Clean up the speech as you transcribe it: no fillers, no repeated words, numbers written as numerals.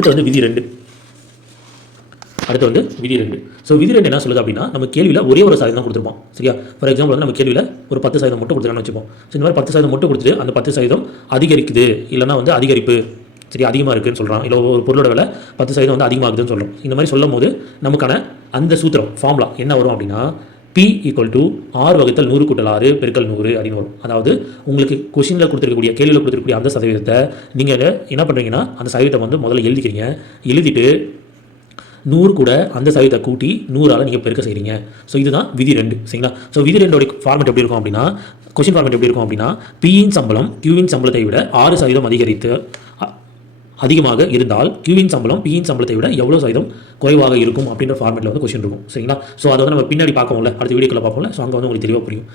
அடுத்து வந்து விதி 2. அடுத்து வந்து விதி 2. ஸோ விதி 2 என்ன சொல்லுது அப்படின்னா, நம்ம கேள்வியில் ஒரே ஒரு சதவீதம் கொடுத்துருப்போம். சரியா? ஃபார் எக்ஸாம்பிள் வந்து நம்ம கேள்வியில் ஒரு 10% மட்டும் கொடுத்துருக்கான்னு வச்சுப்போம். ஸோ இந்த மாதிரி 10% மட்டும் கொடுத்துட்டு அந்த 10% அதிகரிக்குது இல்லைனா வந்து அதிகரிப்பு சரி அதிகமாக இருக்குதுன்னு சொல்கிறான். இல்லை ஒரு பொருளோட விலை 10% வந்து அதிகமாகுதுன்னு சொல்கிறோம். இந்த மாதிரி சொல்லும் போது நமக்கான அந்த சூத்திரம் ஃபார்முலா என்ன வரும் அப்படின்னா, P = R/100 × 6 × 100 அப்படின்னு வரும். அதாவது உங்களுக்கு கொஷினில் கொடுத்துருக்கக்கூடிய கேள்வியில் கொடுத்துருக்கக்கூடிய அந்த சதவீதத்தை நீங்கள் என்ன பண்ணுறீங்கன்னா, அந்த சதவீதத்தை வந்து முதல்ல எழுதிக்கிறீங்க. எழுதிட்டு 100 கூட அந்த சதவீதத்தை கூட்டி 100ஆல் நீங்கள் பெருக்க செய்கிறீங்க. ஸோ இதுதான் விதி 2. சரிங்களா? ஸோ விதி 2 ஃபார்மெட் எப்படி இருக்கும் அப்படின்னா, கொஷின் ஃபார்மெட் எப்படி இருக்கும் அப்படின்னா, Pயின் சம்பளம் Qவின் சம்பளத்தை விட 6% அதிகமாக இருந்தால் Qவின் சம்பளம் Pயின் சம்பளத்தை விட எவ்வளோ சதவீதம் குறைவாக இருக்கும் அப்படின்ற ஃபார்மெட்டில் வந்து கொஷின் இருக்கும். சரிங்களா? ஸோ அதை வந்து நம்ம பின்னாடி பார்ப்போம்ல, அடுத்த வீடியோக்குள்ள பார்ப்போம்ல. ஸோ அங்கே வந்து உங்களுக்கு தெளிவாக புரியும்.